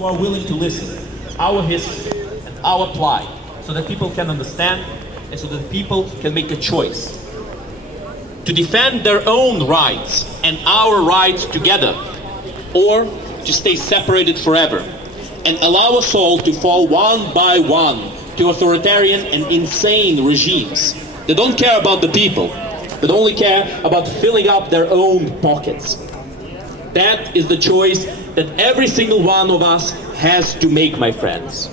who are willing to listen, our history and our plight, so that people can understand and so that people can make a choice to defend their own rights and our rights together, or to stay separated forever and allow us all to fall one by one to authoritarian and insane regimes that don't care about the people, that only care about filling up their own pockets. That is the choice that every single one of us has to make, my friends.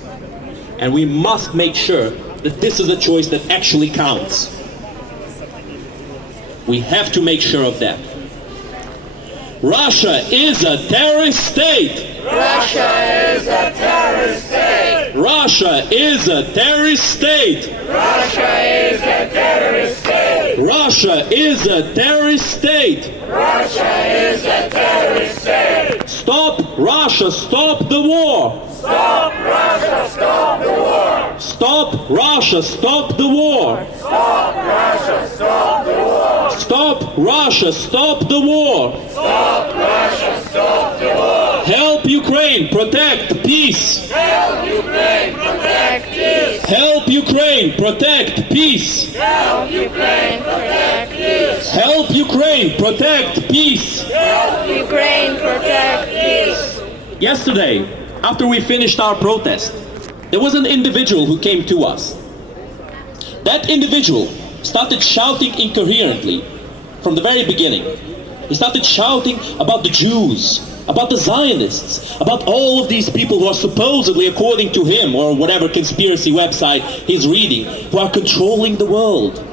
And we must make sure that this is a choice that actually counts. We have to make sure of that. Russia is a terrorist state. Russia is a terrorist state. Russia is a terrorist state. Russia is a terrorist state. Russia is a terrorist state. Russia is a terrorist state. Stop Russia, stop the war. Stop Russia, stop the war. Stop Russia, stop the war. Stop Russia, stop the war. Stop Russia, stop the war. Stop Russia, stop the war. Help Ukraine, protect peace. Help Ukraine, protect peace. Help Ukraine, protect peace. Help Ukraine, protect peace. Help Ukraine, protect peace. Help Ukraine, protect peace. Yesterday, after we finished our protest, there was an individual who came to us. That individual started shouting incoherently from the very beginning. He started shouting about the Jews, about the Zionists, about all of these people who are supposedly, according to him, or whatever conspiracy website he's reading, who are controlling the world.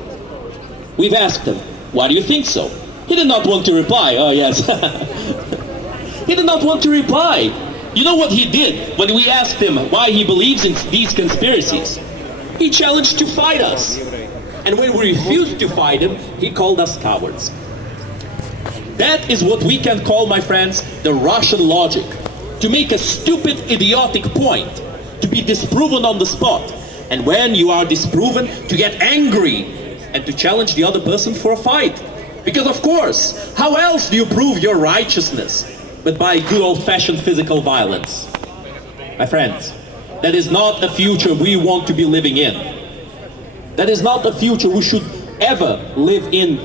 We've asked him, why do you think so? He did not want to reply. Oh, yes. He did not want to reply. You know what he did when we asked him why he believes in these conspiracies? He challenged to fight us. And when we refused to fight him, he called us cowards. That is what we can call, my friends, the Russian logic. To make a stupid, idiotic point, to be disproven on the spot. And when you are disproven, to get angry and to challenge the other person for a fight. Because of course, how else do you prove your righteousness but by good old-fashioned physical violence? My friends, that is not a future we want to be living in. That is not a future we should ever live in.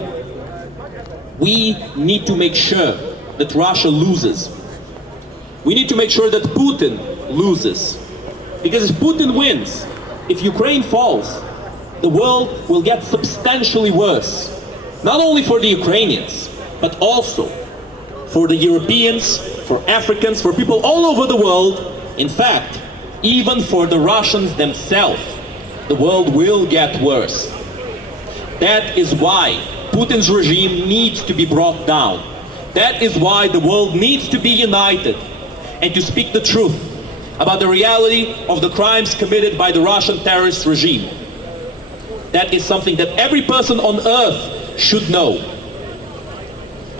We need to make sure that Russia loses. We need to make sure that Putin loses. Because if Putin wins, if Ukraine falls, the world will get substantially worse. Not only for the Ukrainians, but also for the Europeans, for Africans, for people all over the world. In fact, even for the Russians themselves, the world will get worse. That is why Putin's regime needs to be brought down. That is why the world needs to be united and to speak the truth about the reality of the crimes committed by the Russian terrorist regime. That is something that every person on earth should know.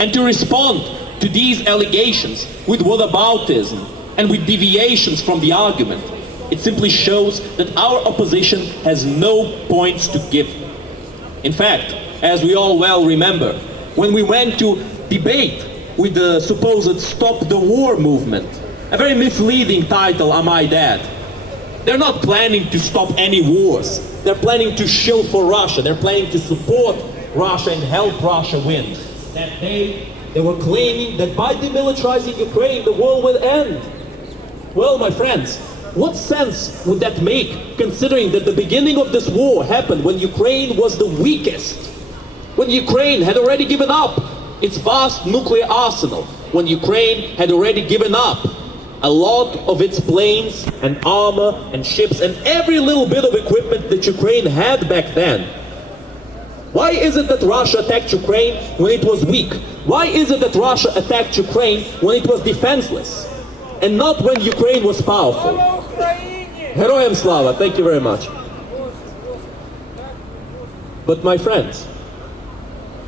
And to respond to these allegations with whataboutism and with deviations from the argument, it simply shows that our opposition has no points to give. In fact, as we all well remember, when we went to debate with the supposed Stop the War movement, a very misleading title, I might add. They're not planning to stop any wars. They're planning to shill for Russia. They're planning to support Russia and help Russia win. That day, they were claiming that by demilitarizing Ukraine, the war will end. Well, my friends, what sense would that make, considering that the beginning of this war happened when Ukraine was the weakest? When Ukraine had already given up its vast nuclear arsenal. When Ukraine had already given up a lot of its planes and armor and ships and every little bit of equipment that Ukraine had back then. Why is it that Russia attacked Ukraine when it was weak? Why is it that Russia attacked Ukraine when it was defenseless? And not when Ukraine was powerful? Heroyam Slava, thank you very much. But my friends,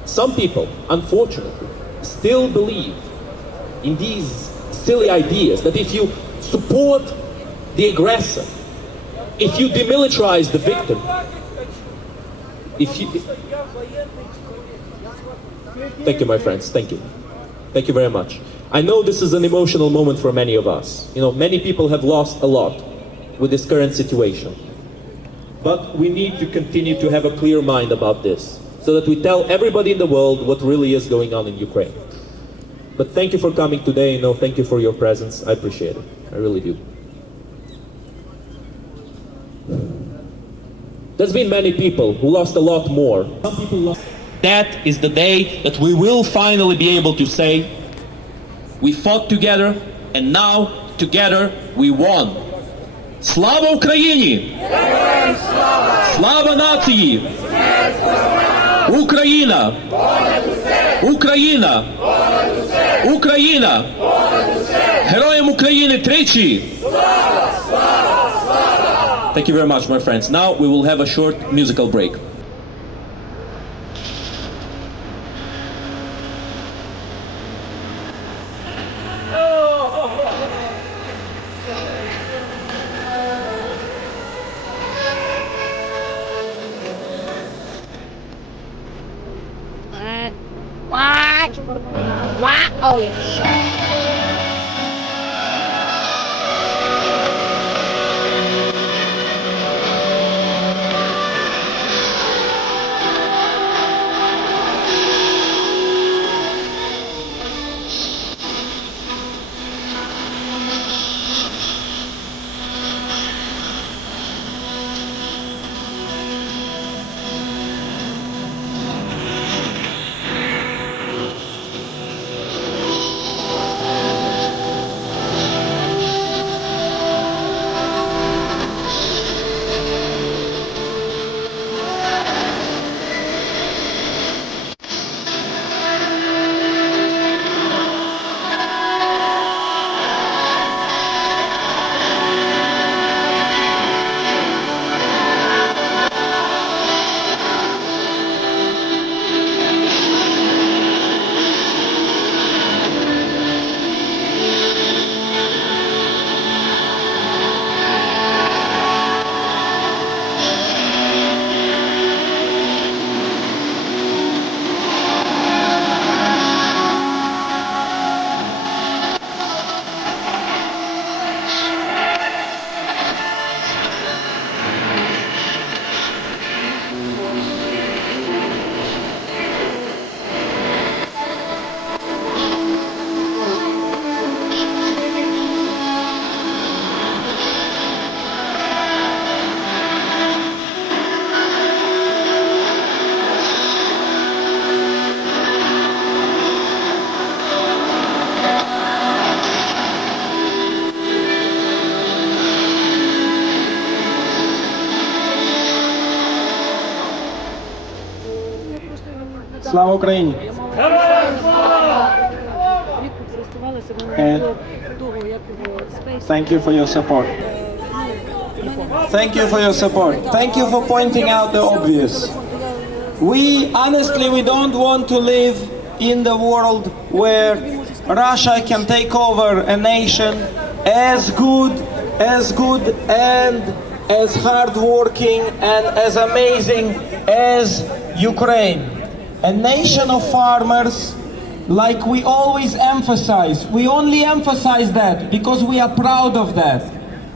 some people, unfortunately, still believe in these silly ideas that if you support the aggressor, if you demilitarize the victim, if you... Thank you, my friends, thank you. Thank you very much. I know this is an emotional moment for many of us. You know, many people have lost a lot with this current situation. But we need to continue to have a clear mind about this, so that we tell everybody in the world what really is going on in Ukraine. But thank you for coming today, you know, thank you for your presence. I appreciate it. I really do. There's been many people who lost a lot more. Some people lost. That is the day that we will finally be able to say, we fought together, and now, together, we won. Слава Україні! Слава нації! Україна! Україна! Україна! Героям України тричі! Thank you very much, my friends. Now we will have a short musical break. What? Oh, yeah. Слава Україні! And thank you for your support. Thank you for your support. Thank you for pointing out the obvious. We don't want to live in the world where Russia can take over a nation as good and as hardworking and as amazing as Ukraine. A nation of farmers, like we always emphasize. We only emphasize that because we are proud of that.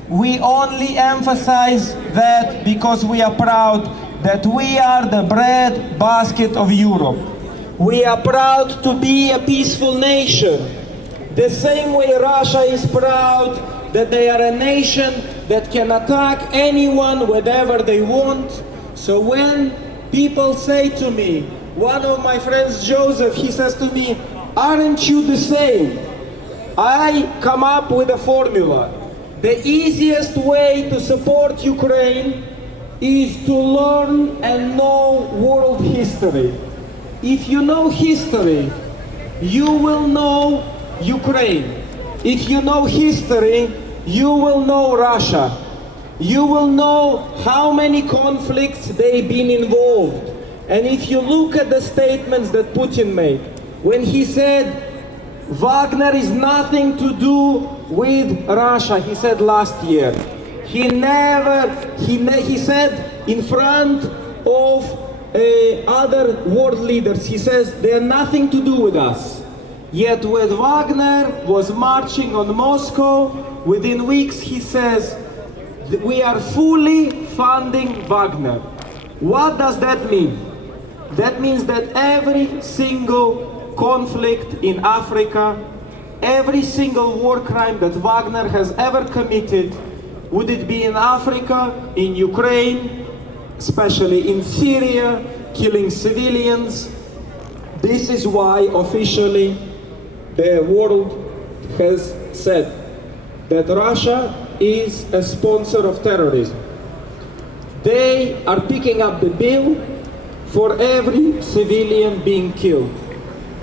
We only emphasize that because we are proud that we are the bread basket of Europe. We are proud to be a peaceful nation. The same way Russia is proud that they are a nation that can attack anyone whenever they want. So when people say to me, one of my friends, Joseph, he says to me, aren't you the same? I come up with a formula. The easiest way to support Ukraine is to learn and know world history. If you know history, you will know Ukraine. If you know history, you will know Russia. You will know how many conflicts they've been involved. And if you look at the statements that Putin made, when he said Wagner is nothing to do with Russia, he said last year. He said in front of other world leaders, he says they are nothing to do with us. Yet when Wagner was marching on Moscow, within weeks he says, we are fully funding Wagner. What does that mean? That means that every single conflict in Africa, every single war crime that Wagner has ever committed, would it be in Africa, in Ukraine, especially in Syria, killing civilians, this is why officially the world has said that Russia is a sponsor of terrorism. They are picking up the bill for every civilian being killed.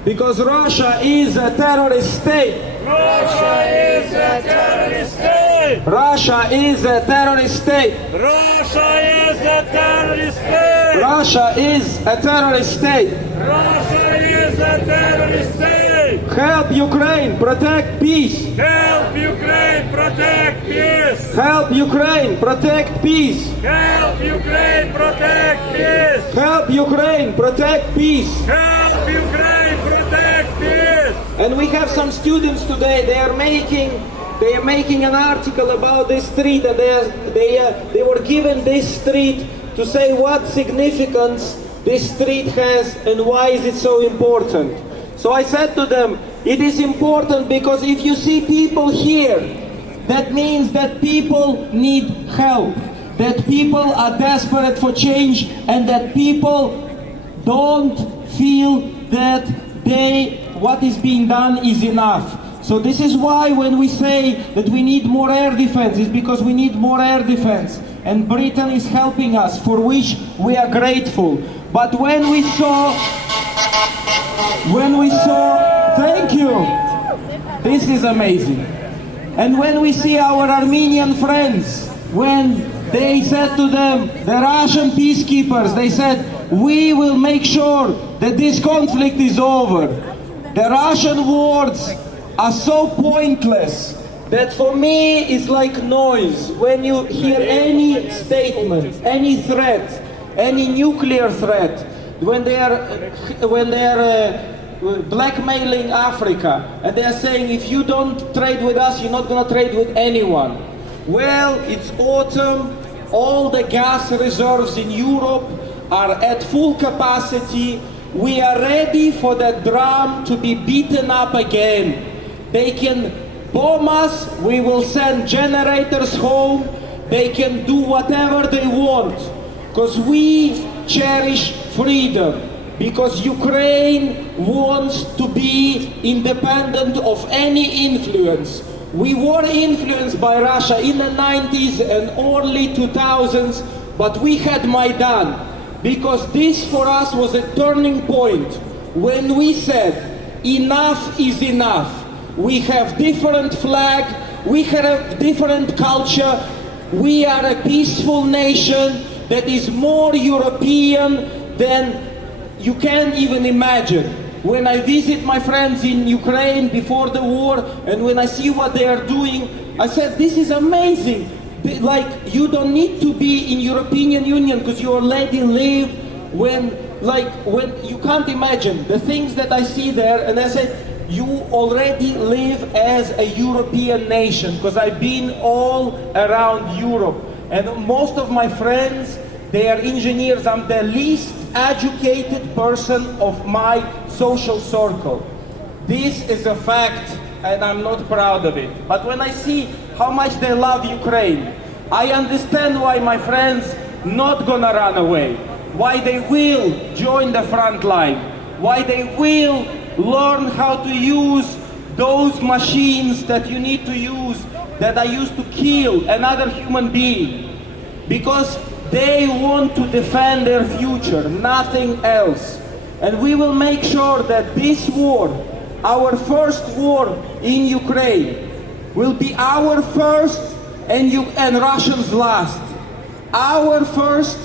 Because Russia is a terrorist state. Russia is a terrorist state. Russia is a terrorist state. Russia is a terrorist state. Russia is a terrorist state. Russia is a terrorist state. Help Ukraine protect peace. Help Ukraine protect peace. Help Ukraine protect peace. Help Ukraine protect peace. Help Ukraine protect peace. Help Ukraine protect peace. And we have some students today. They are making an article about this street, and they were given this street to say what significance this street has and why is it so important. So I said to them, it is important because if you see people here, that means that people need help, that people are desperate for change, and that people don't feel that what is being done is enough. So this is why when we say that we need more air defense, it's because we need more air defense. And Britain is helping us, for which we are grateful. But when we saw, thank you, this is amazing. And when we see our Armenian friends, when they said to them, the Russian peacekeepers, they said, we will make sure that this conflict is over. The Russian words are so pointless that for me it's like noise. When you hear any statement, any threat, any nuclear threat, when they are blackmailing Africa, and they are saying, if you don't trade with us, you're not going to trade with anyone. Well, it's autumn, all the gas reserves in Europe are at full capacity. We are ready for the drum to be beaten up again. They can bomb us, we will send generators home, they can do whatever they want, because we cherish freedom, because Ukraine wants to be independent of any influence. We were influenced by Russia in the 90s and early 2000s, but we had Maidan, because this for us was a turning point when we said, enough is enough. We have different flag, we have different culture, we are a peaceful nation that is more European than you can even imagine. When I visit my friends in Ukraine before the war, and when I see what they are doing, I said, this is amazing. Like, you don't need to be in European Union because you already live when you can't imagine the things that I see there. And I said, you already live as a European nation, because I've been all around Europe. And most of my friends, they are engineers. I'm the least educated person of my social circle. This is a fact, and I'm not proud of it. But when I see how much they love Ukraine, I understand why my friends not gonna run away, why they will join the front line, why they will learn how to use those machines that you need to use, that are used to kill another human being, because they want to defend their future, nothing else. And we will make sure that this war, our first war in Ukraine, will be our first and Russians last. Our first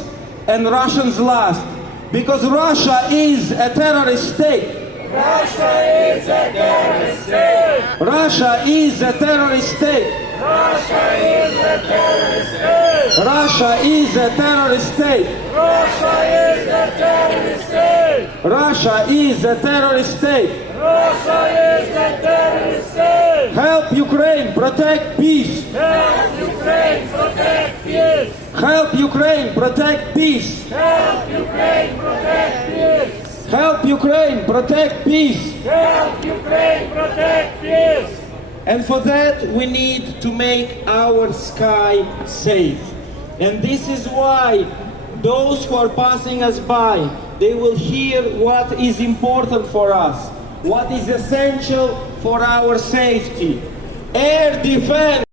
and Russians last. Because Russia is a terrorist state. Russia is a terrorist state. Russia is a terrorist state. Russia is a terrorist state. Russia is a terrorist state. Russia is a terrorist state. Russia is a terrorist state. Russia is the terrorist state. Help Ukraine protect peace. Help Ukraine protect peace. Help Ukraine protect peace. Help Ukraine protect peace. Help Ukraine protect peace. Help Ukraine protect peace. And for that we need to make our sky safe. And this is why those who are passing us by, they will hear what is important for us, what is essential for our safety. Air defense.